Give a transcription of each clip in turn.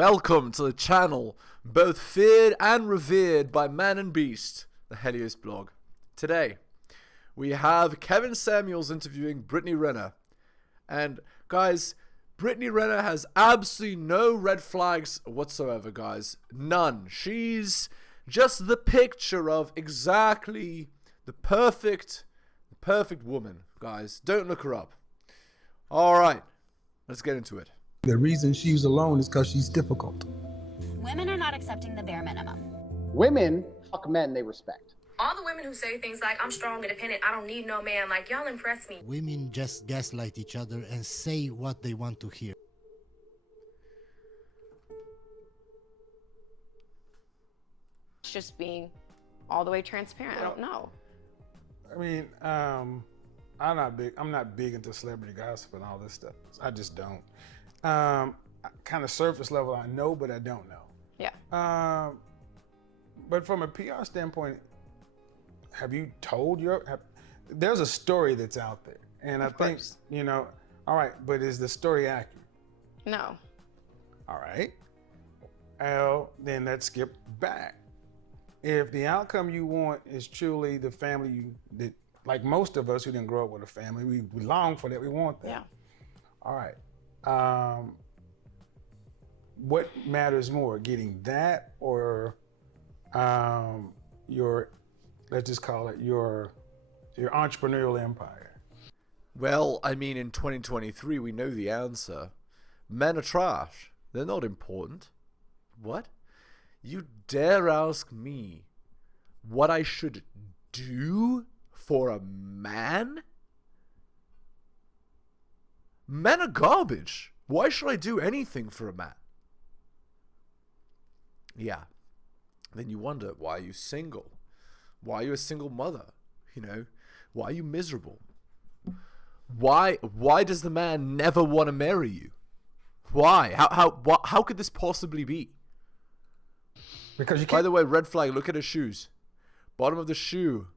Welcome to the channel, both feared and revered by man and beast, the Helios blog. Today, we have Kevin Samuels interviewing Brittney Renner. And guys, Brittney Renner has absolutely no red flags whatsoever, guys. None. She's just the picture of exactly the perfect woman, guys. Don't look her up. Alright, let's get into it. The reason she's alone is because she's difficult. Women are not accepting the bare minimum. Women fuck men they respect. All the women who say things like, I'm strong, independent, I don't need no man, like, y'all impress me. Women just gaslight each other and say what they want to hear. It's just being all the way transparent. I don't know. I mean, I'm not big into celebrity gossip and all this stuff. I just don't. Kind of surface level, I know, but I don't know. Yeah. But from a PR standpoint, have you told there's a story that's out there, and I think, all right, but is the story accurate? No. All right. Well, then let's skip back. If the outcome you want is truly the family that, like most of us who didn't grow up with a family, we long for that, we want that. Yeah. All right. What matters more, getting that or your, let's just call it your entrepreneurial empire? Well, I mean, in 2023, we know the answer. Men are trash. They're not important. What? You dare ask me what I should do for a man? Men are garbage. Why should I do anything for a man? Yeah. Then you wonder, why are you single? Why are you a single mother? Why are you miserable? Why does the man never want to marry you? Why? How could this possibly be? Because you can't. By the way, red flag, look at her shoes. Bottom of the shoe.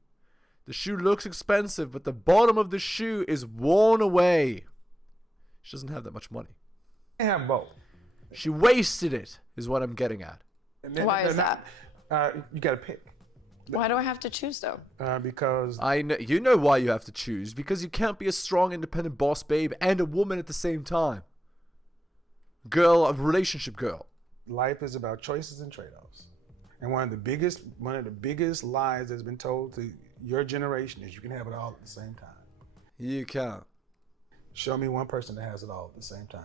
The shoe looks expensive, but the bottom of the shoe is worn away. She doesn't have that much money. You can't have both. She wasted it, is what I'm getting at. Why is that? You got to pick. Why do I have to choose though? Because I know you know why you have to choose, because you can't be a strong, independent boss babe and a woman at the same time. Girl, a relationship girl. Life is about choices and trade-offs. And one of the biggest lies that's been told to your generation is you can have it all at the same time. You can't. Show me one person that has it all at the same time.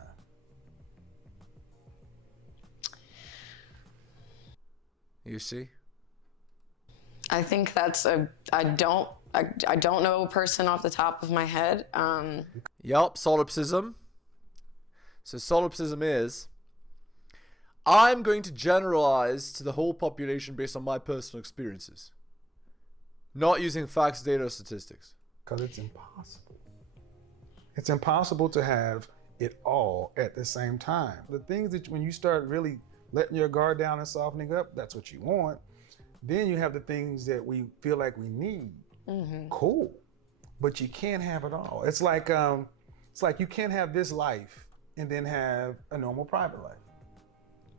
You see? I think that's I don't know a person off the top of my head. Yup, solipsism. So solipsism is, I'm going to generalize to the whole population based on my personal experiences. Not using facts, data, or statistics. Because it's impossible. It's impossible to have it all at the same time. The things that when you start really letting your guard down and softening up, that's what you want. Then you have the things that we feel like we need. Mm-hmm. Cool. But you can't have it all. It's like you can't have this life and then have a normal private life.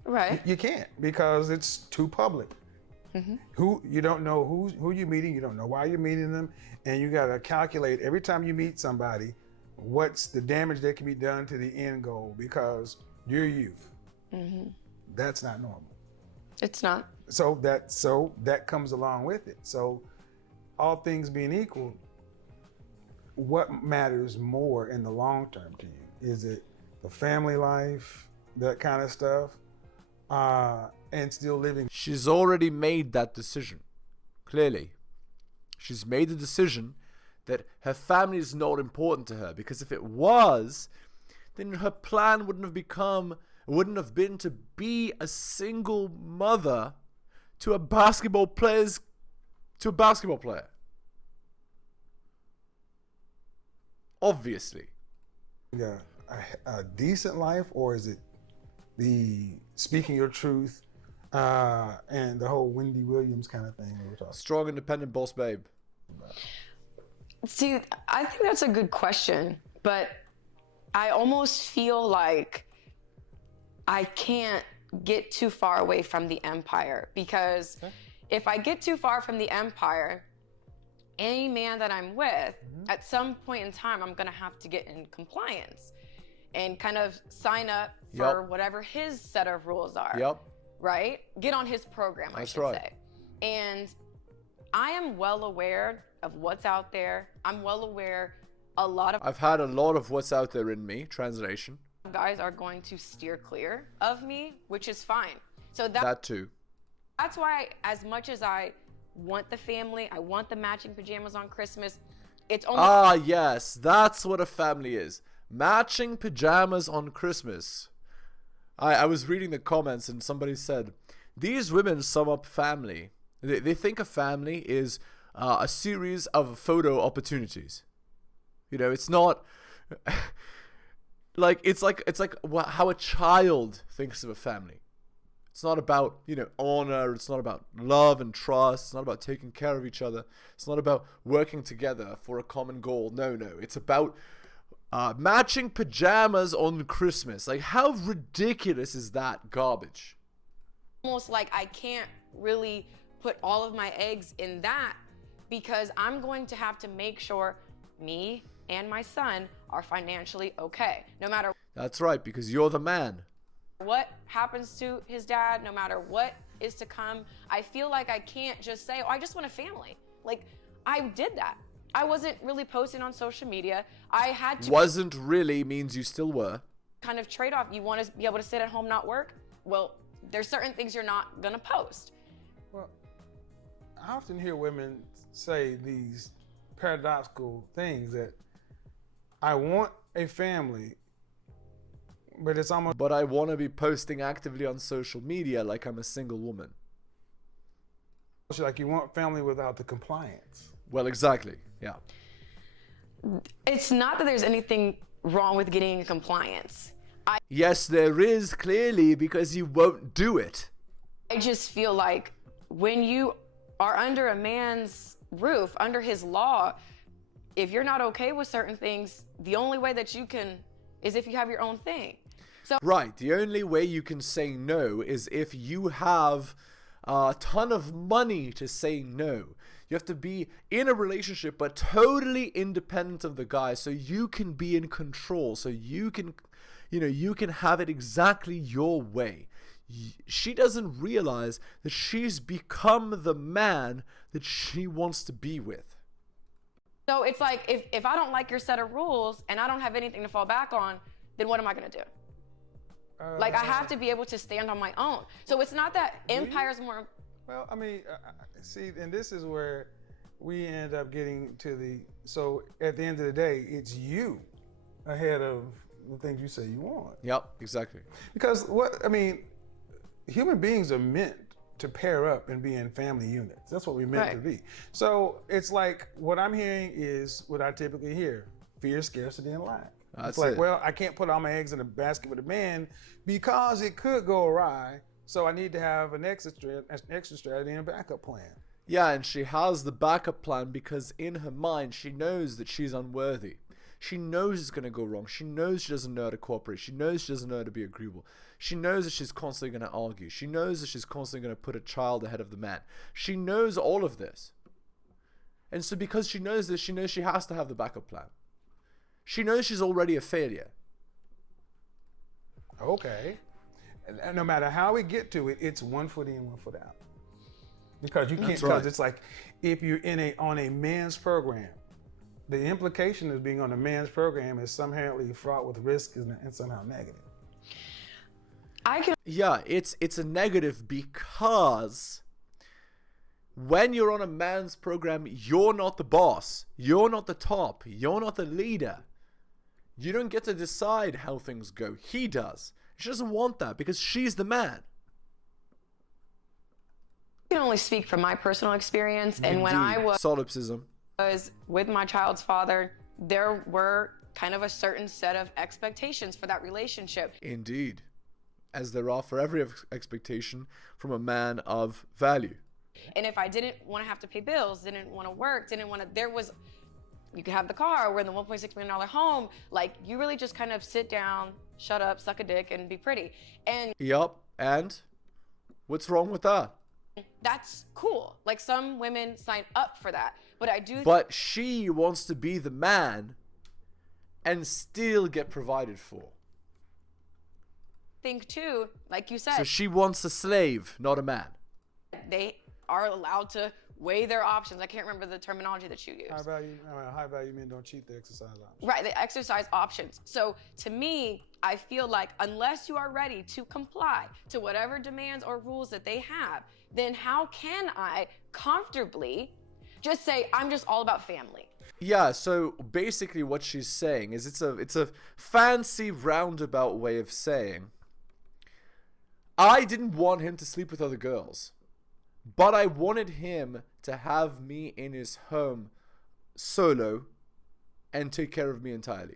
Right. You can't, because it's too public. Mm-hmm. You don't know who you're meeting, you don't know why you're meeting them, and you got to calculate every time you meet somebody what's the damage that can be done to the end goal because you're youth. Mm-hmm. That's not normal. It's not. So that comes along with it. So all things being equal, what matters more in the long term to you? Is it the family life, that kind of stuff, and still living? She's already made that decision. Clearly. She's made the decision that her family is not important to her, because if it was, then her plan wouldn't have been to be a single mother to a basketball player. Obviously. Yeah, a decent life, or is it the speaking your truth and the whole Wendy Williams kind of thing we were talking? Strong, independent boss babe. See, I think that's a good question, but I almost feel like I can't get too far away from the empire, because if I get too far from the empire, any man that I'm with, at some point in time, I'm gonna have to get in compliance and kind of sign up for whatever his set of rules are. Right? Get on his program, I should say. And I am well aware of what's out there. I'm well aware I've had a lot of what's out there in me, translation. Guys are going to steer clear of me, which is fine. So that too. That's why, as much as I want the family, I want the matching pajamas on Christmas, it's only... yes, that's what a family is. Matching pajamas on Christmas. I was reading the comments and somebody said, these women sum up family. They think a family is a series of photo opportunities. You know, it's not it's like how a child thinks of a family. It's not about, you know, honor. It's not about love and trust. It's not about taking care of each other. It's not about working together for a common goal. No. It's about matching pajamas on Christmas. Like, how ridiculous is that garbage? Almost like I can't really put all of my eggs in that, because I'm going to have to make sure me and my son are financially okay. No matter... That's right, because you're the man. What happens to his dad, no matter what is to come, I feel like I can't just say, oh, I just want a family. Like, I did that. I wasn't really posting on social media. I had to... Wasn't really means you still were. Kind of trade off. You want to be able to sit at home, not work? Well, there's certain things you're not going to post. Well, I often hear women say these paradoxical things that I want a family, but it's almost... But I want to be posting actively on social media like I'm a single woman. Like you want family without the compliance. Well, exactly, yeah. It's not that there's anything wrong with getting in compliance. Yes, there is, clearly, because you won't do it. I just feel like when you are under a man's roof, under his law, if you're not okay with certain things, the only way that you can is if you have your own thing. So right, the only way you can say no is if you have a ton of money to say no. You have to be in a relationship but totally independent of the guy, so you can be in control, so you can, you know, you can have it exactly your way. She doesn't realize that she's become the man that she wants to be with. So it's like, if I don't like your set of rules and I don't have anything to fall back on, then what am I going to do? Like, I have to be able to stand on my own. So it's not that empire's more... Well, I mean, see, and this is where we end up getting to the... So at the end of the day, it's you ahead of the things you say you want. Yep, exactly. Because what, I mean, human beings are meant to pair up and be in family units. That's what we're meant to be. So it's like, what I'm hearing is what I typically hear: fear, scarcity, and lack. It's like, well, I can't put all my eggs in a basket with a man because it could go awry. So I need to have an extra strategy and a backup plan. Yeah, and she has the backup plan because in her mind, she knows that she's unworthy. She knows it's going to go wrong. She knows she doesn't know how to cooperate. She knows she doesn't know how to be agreeable. She knows that she's constantly going to argue. She knows that she's constantly going to put a child ahead of the man. She knows all of this. And so because she knows this, she knows she has to have the backup plan. She knows she's already a failure. Okay. And no matter how we get to it, it's 1 foot in, 1 foot out. Because you can't, because it's like, if you're on a man's program, the implication of being on a man's program is somehow fraught with risk and somehow negative. Yeah, it's a negative because when you're on a man's program, you're not the boss. You're not the top. You're not the leader. You don't get to decide how things go. He does. She doesn't want that because she's the man. I can only speak from my personal experience. Indeed. And when I solipsism was with my child's father, there were kind of a certain set of expectations for that relationship. Indeed. As there are for every expectation from a man of value. And if I didn't want to have to pay bills, didn't want to work, you could have the car, we're in the $1.6 million home, like, you really just kind of sit down, shut up, suck a dick, and be pretty. And yup. And what's wrong with that? That's cool. Like, some women sign up for that. But I do But she wants to be the man and still get provided for. think too, like you said, So she wants a slave, not a man. they are allowed to weigh their options. I can't remember the terminology that you used. High value men don't cheat, they exercise options. Right, they exercise options. So to me, I feel like unless you are ready to comply to whatever demands or rules that they have, then how can I comfortably just say, I'm just all about family? Yeah, so basically what she's saying is it's a fancy roundabout way of saying, I didn't want him to sleep with other girls, but I wanted him to have me in his home solo and take care of me entirely.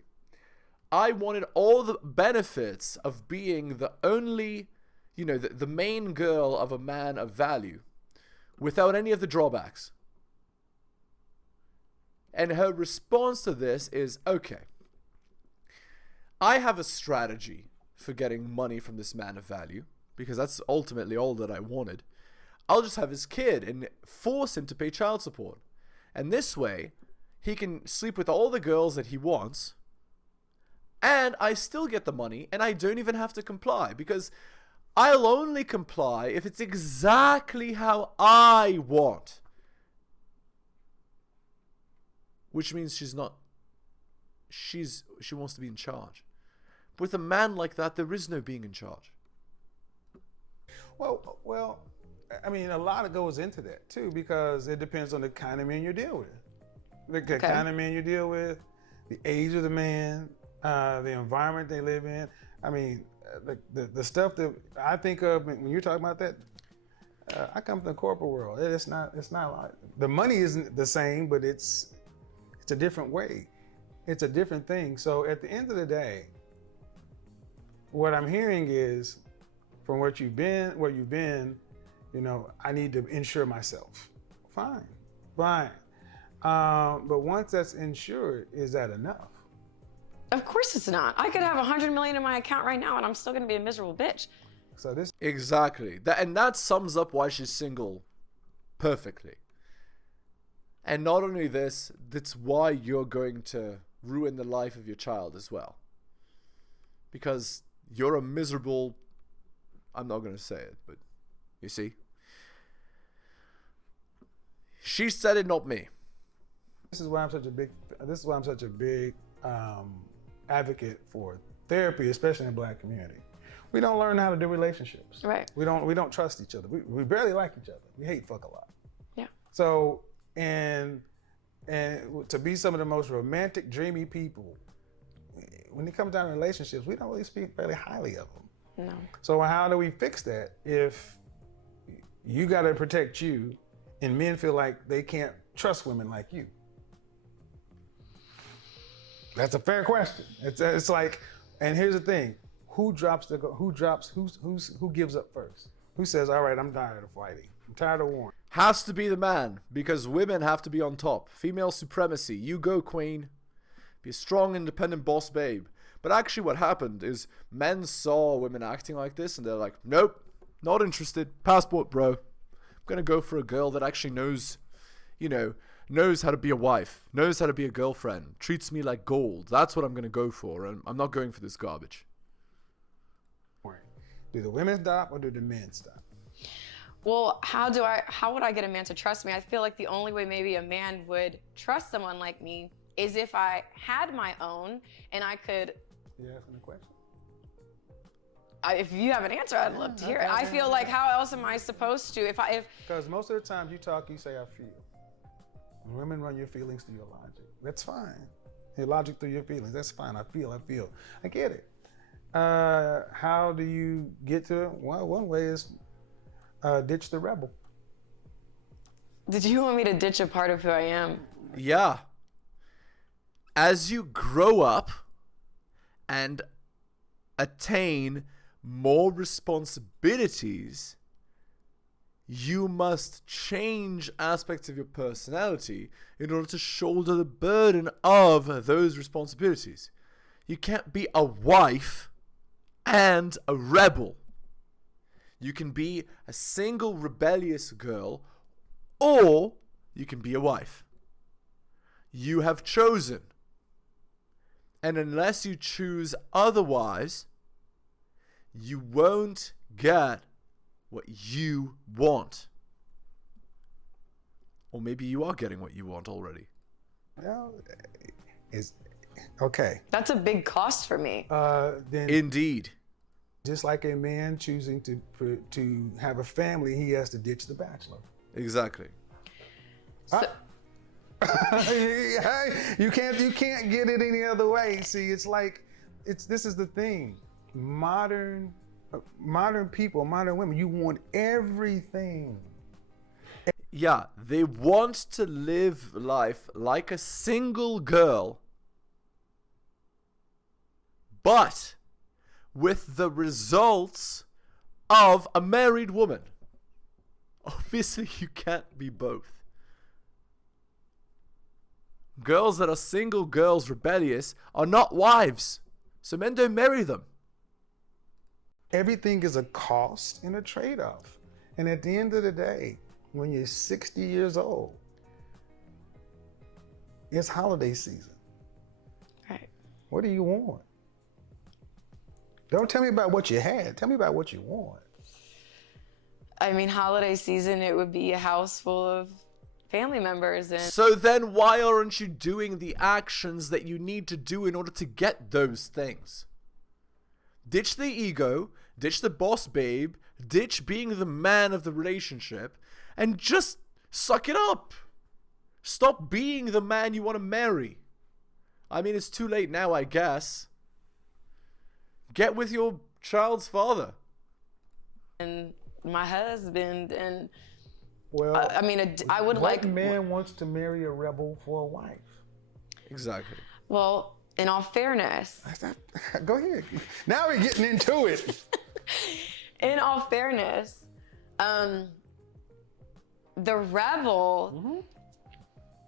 I wanted all the benefits of being the only, the main girl of a man of value without any of the drawbacks. And her response to this is, okay, I have a strategy for getting money from this man of value, because that's ultimately all that I wanted. I'll just have his kid and force him to pay child support. And this way, he can sleep with all the girls that he wants, and I still get the money, and I don't even have to comply, because I'll only comply if it's exactly how I want. Which means she wants to be in charge. With a man like that, there is no being in charge. Well, I mean, a lot of goes into that too, because it depends on the kind of man you deal with. The kind of man you deal with, the age of the man, the environment they live in. I mean, the stuff that I think of when you're talking about that, I come from the corporate world. It's not like the money isn't the same, but it's a different way. It's a different thing. So at the end of the day, what I'm hearing is, from where you've been, I need to insure myself. Fine. But once that's insured, is that enough? Of course it's not. I could have $100 million in my account right now and I'm still gonna be a miserable bitch. So this Exactly. That sums up why she's single perfectly. And not only this, that's why you're going to ruin the life of your child as well. Because you're a miserable, I'm not going to say it, but you see. She said it, not me. This is why I'm such a big advocate for therapy, especially in the Black community. We don't learn how to do relationships. Right. We don't trust each other. We barely like each other. We hate fuck a lot. Yeah. So, and to be some of the most romantic, dreamy people, when it comes down to relationships, we don't really speak very highly of them. No. So how do we fix that if you got to protect you and men feel like they can't trust women like you? That's a fair question. It's like, and here's the thing: who gives up first? Who says, "All right, I'm tired of fighting. I'm tired of warring." Has to be the man, because women have to be on top. Female supremacy. You go, queen. Be a strong, independent boss babe. But actually what happened is men saw women acting like this and they're like, nope, not interested. Passport, bro. I'm going to go for a girl that actually knows how to be a wife, knows how to be a girlfriend, treats me like gold. That's what I'm going to go for, and I'm not going for this garbage. Do the women stop or do the men stop? Well, how would I get a man to trust me? I feel like the only way maybe a man would trust someone like me is if I had my own and I could. You asking a question? If you have an answer, I'd love to hear it. I feel like, how else am I supposed to? Because most of the time you talk, you say, I feel. When women run your feelings through your logic. That's fine. Your logic through your feelings. That's fine. I feel. I get it. How do you get to it? Well, one way is ditch the rebel. Did you want me to ditch a part of who I am? Yeah. As you grow up and attain more responsibilities, you must change aspects of your personality in order to shoulder the burden of those responsibilities. You can't be a wife and a rebel. You can be a single rebellious girl, or you can be a wife. You have chosen. And unless you choose otherwise, you won't get what you want. Or maybe you are getting what you want already. Well, it's okay. That's a big cost for me. Then Indeed. just like a man choosing to have a family, he has to ditch the bachelor. Exactly. So, You can't get it any other way. See, it's like this is the thing. Modern people, modern women, you want everything. Yeah, they want to live life like a single girl, but with the results of a married woman. Obviously, you can't be both. Girls that are single girls, rebellious, are not wives. So men don't marry them. Everything is a cost and a trade-off. And at the end of the day, when you're 60 years old, it's holiday season. right. What do you want? Don't tell me about what you had. Tell me about what you want. I mean, holiday season, it would be a house full of family members. And So then why aren't you doing the actions that you need to do in order to get those things? Ditch the ego, ditch the boss babe, ditch being the man of the relationship, and just suck it up. Stop being the man you want to marry. I mean, it's too late now, I guess. Get with your child's father. and my husband, and Well, I mean, I would what like. man wants to marry a rebel for a wife? Exactly. Well, in all fairness, Go ahead. Now we're getting into it. in all fairness, the rebel,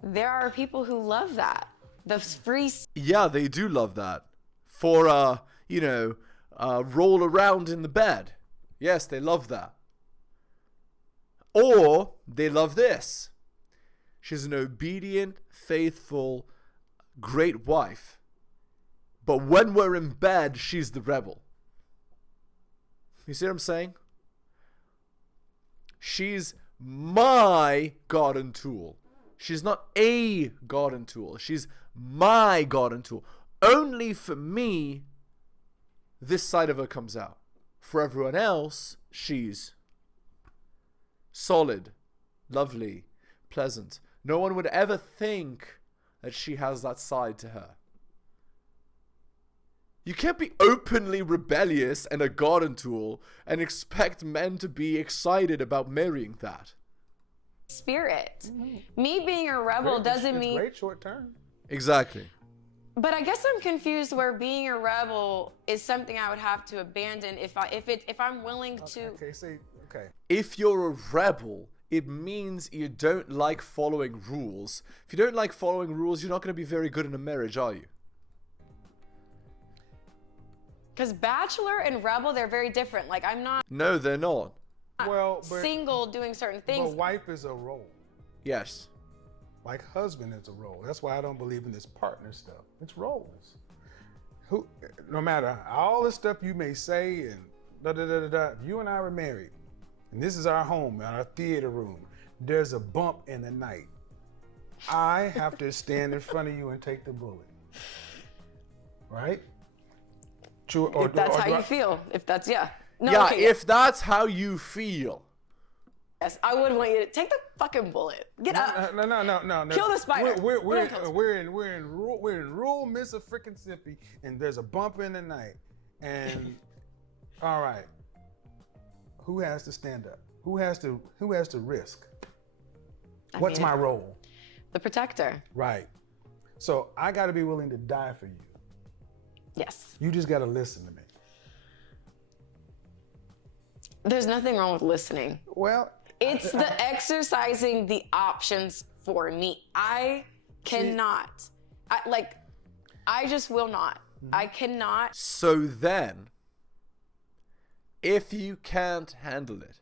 there are people who love that. The free Yeah, they do love that. For, roll around in the bed. Yes, they love that. Or they love this. She's an obedient, faithful, great wife. But when we're in bed, she's the rebel. You see what I'm saying? She's my garden tool. She's not a garden tool. She's my garden tool. Only for me, this side of her comes out. For everyone else, she's solid, lovely, pleasant. No one would ever think that she has that side to her. You can't be openly rebellious and a garden tool and expect men to be excited about marrying that. spirit. Me being a rebel doesn't It's mean. great short term. Exactly. But I guess I'm confused where being a rebel is something I would have to abandon if I'm willing to. Okay. If you're a rebel, it means you don't like following rules. If you don't like following rules, you're not going to be very good in a marriage, are you? Because bachelor and rebel, they're very different. Like, I'm not No, they're not. Well, but, single doing certain but things. wife is a role. Yes. Like husband is a role. That's why I don't believe in this partner stuff. It's roles. No matter all the stuff you may say and if you and I were married, and this is our home, our theater room, there's a bump in the night. I have to stand in front of you and take the bullet. Right? True. If that's how you feel. If that's, yeah. No, Yeah, okay, if that's how you feel. yes, I would want you to take the fucking bullet. Get up. No. Kill the spider. We're in rural Mississippi, and there's a bump in the night. And all right, who has to stand up? Who has to risk? What's my role? The protector. Right. So I got to be willing to die for you. Yes. You just got to listen to me. There's nothing wrong with listening. Well, It's the exercising the options for me. I cannot. I just will not. I cannot. So then, If you can't handle it,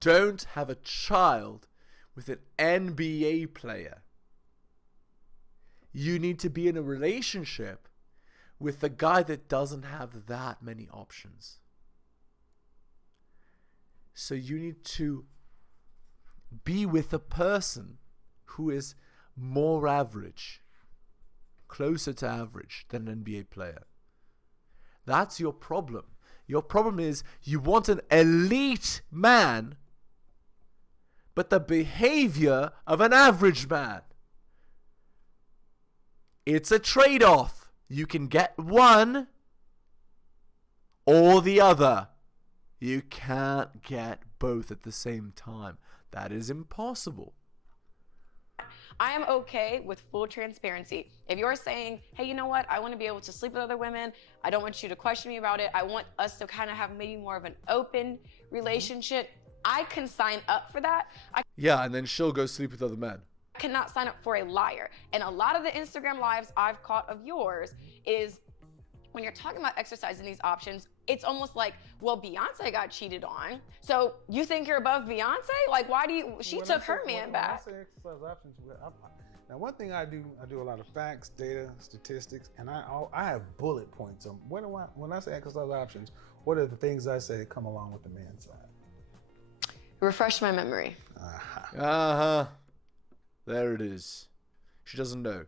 don't have a child with an NBA player. You need to be in a relationship with a guy that doesn't have that many options. So you need to be with a person who is more average, closer to average than an NBA player. That's your problem. Your problem is you want an elite man, but the behavior of an average man. It's a trade-off. You can get one or the other. You can't get both at the same time. That is impossible. I am okay with full transparency. If you're saying, hey, you know what? I want to be able to sleep with other women. I don't want you to question me about it. I want us to kind of have maybe more of an open relationship. I can sign up for that. Yeah, and then she'll go sleep with other men. I cannot sign up for a liar. And a lot of the Instagram lives I've caught of yours is when you're talking about exercising these options, it's almost like, well, Beyonce got cheated on. So you think you're above Beyonce? Like, why do you, she took her man back. When I say exercise options, now one thing I do a lot of facts, data, statistics, and I have bullet points on when I say exercise options, what are the things I say that come along with the man's side? Refresh my memory. There it is. She doesn't know.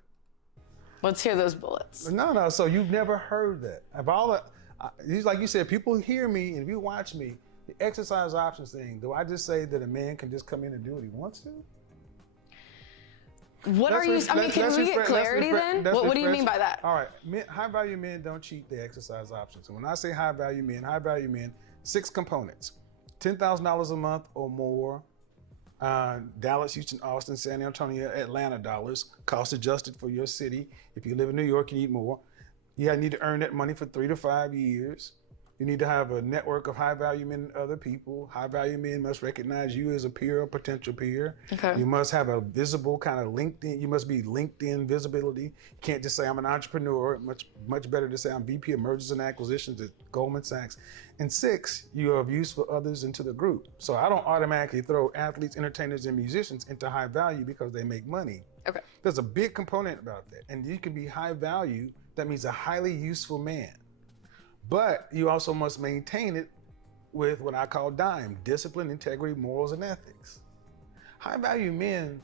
Let's hear those bullets. No. So you've never heard that. Of all the, like you said, people hear me, and if you watch me, the exercise options thing, do I just say that a man can just come in and do what he wants to? What are you, I mean, can we get clarity then? What do you mean by that? All right, high value men don't cheat their exercise options. And when I say high value men, 6 components: $10,000 a month or more. Dallas, Houston, Austin, San Antonio, Atlanta dollars, cost adjusted for your city. If you live in New York, you need more. You need to earn that money for 3 to 5 years. You need to have a network of high value men and other people. High value men must recognize you as a peer or potential peer. Okay. You must have a visible kind of LinkedIn. You must be LinkedIn visibility. You can't just say I'm an entrepreneur. Much better to say I'm VP of Mergers and Acquisitions at Goldman Sachs. And 6, you are of use for others into the group. So I don't automatically throw athletes, entertainers, and musicians into high value because they make money. Okay. There's a big component about that. And you can be high value. That means a highly useful man. But you also must maintain it with what I call DIME, discipline, integrity, morals, and ethics. High value men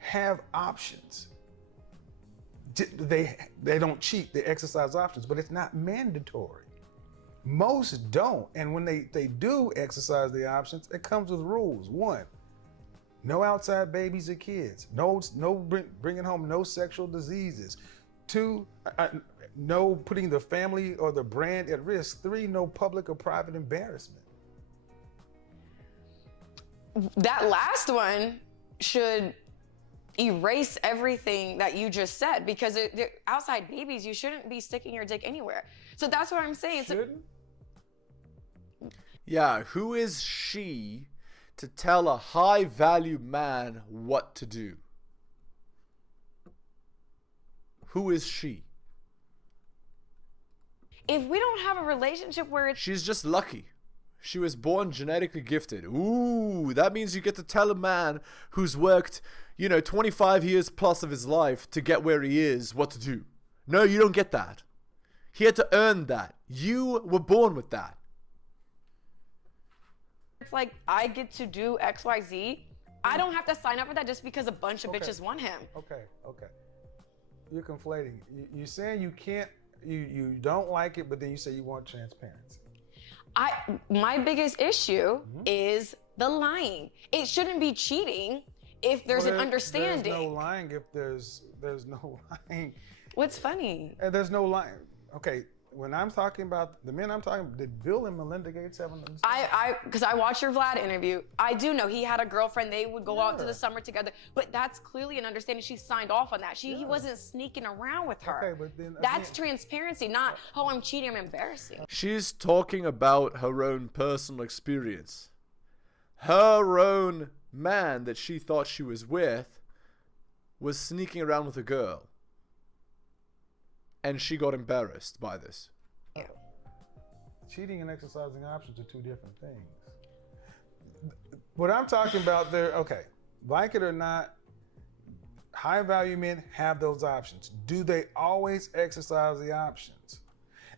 have options. They don't cheat, they exercise options, but it's not mandatory. Most don't, and when they do exercise the options, it comes with rules. 1, no outside babies or kids. No bringing home no sexual diseases. 2, no putting the family or the brand at risk. 3, no public or private embarrassment. That last one should erase everything that you just said, because they're outside babies, you shouldn't be sticking your dick anywhere. So that's what I'm saying. Shouldn't? Yeah, who is she to tell a high value man what to do? Who is she? If we don't have a relationship where it's... She's just lucky. She was born genetically gifted. Ooh, that means you get to tell a man who's worked, 25 years plus of his life to get where he is what to do. No, you don't get that. He had to earn that. You were born with that. It's like, I get to do X, Y, Z. I don't have to sign up for that just because a bunch of bitches want him. Okay. You're conflating. You're saying you can't, you don't like it, but then you say you want transparency. My biggest issue is the lying. It shouldn't be cheating if there's an understanding. There's no lying if there's no lying. What's funny? And there's no lying. Okay, when I'm talking about the men I'm talking about, did Bill and Melinda Gates have an understanding? Because I watched your Vlad interview. I do know he had a girlfriend. They would go out to the summer together. But that's clearly an understanding. She signed off on that. He wasn't sneaking around with her. Okay, but then that's transparency, not, oh, I'm cheating, I'm embarrassing. She's talking about her own personal experience. Her own man that she thought she was with was sneaking around with a girl. And she got embarrassed by this. Yeah. Cheating and exercising options are two different things. What I'm talking about there, okay, like it or not, high value men have those options. Do they always exercise the options?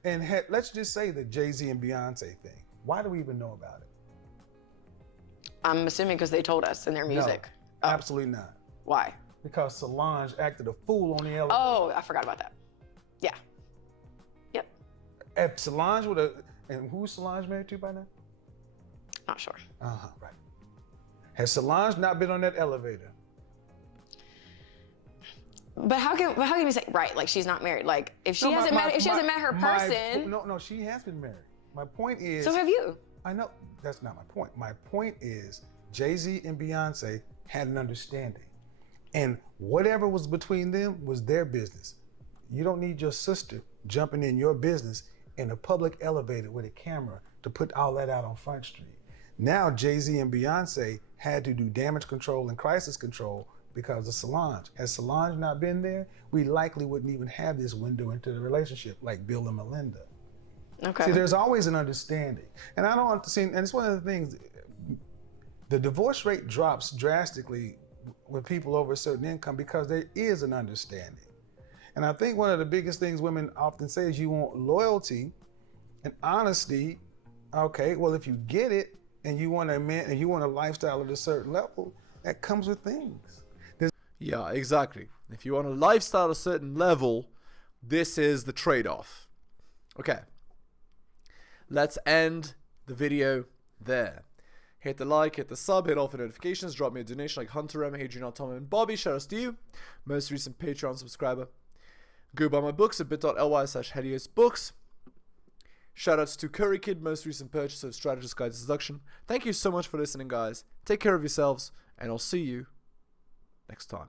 And let's just say the Jay-Z and Beyonce thing. Why do we even know about it? I'm assuming because they told us in their music. No, absolutely not. Why? Because Solange acted a fool on the elevator. Oh, I forgot about that. Yeah. Yep. If Solange would have, and who's Solange married to by now? Not sure. Right. Has Solange not been on that elevator? But how can you say right? Like she's not married. Like if she hasn't met her person. No, she has been married. My point is. So have you? I know that's not my point. My point is Jay-Z and Beyonce had an understanding, and whatever was between them was their business. You don't need your sister jumping in your business in a public elevator with a camera to put all that out on Front Street. Now Jay-Z and Beyonce had to do damage control and crisis control because of Solange. Had Solange not been there, we likely wouldn't even have this window into the relationship like Bill and Melinda. Okay. See, there's always an understanding. And I don't understand, and it's one of the things, the divorce rate drops drastically with people over a certain income because there is an understanding. And I think one of the biggest things women often say is you want loyalty and honesty. Okay, well, if you get it and you want a man and you want a lifestyle at a certain level, that comes with things. Yeah, exactly. If you want a lifestyle at a certain level, this is the trade-off. Okay. Let's end the video there. Hit the like, hit the sub, hit all the notifications, drop me a donation like Hunter, Emma, Hadrian, Tom, and Bobby. Shout out to you, most recent Patreon subscriber. Go buy my books at bit.ly/heliosbooks. Shout outs to Curry Kid, most recent purchase of Strategist Guide to Seduction. Thank you so much for listening, guys. Take care of yourselves, and I'll see you next time.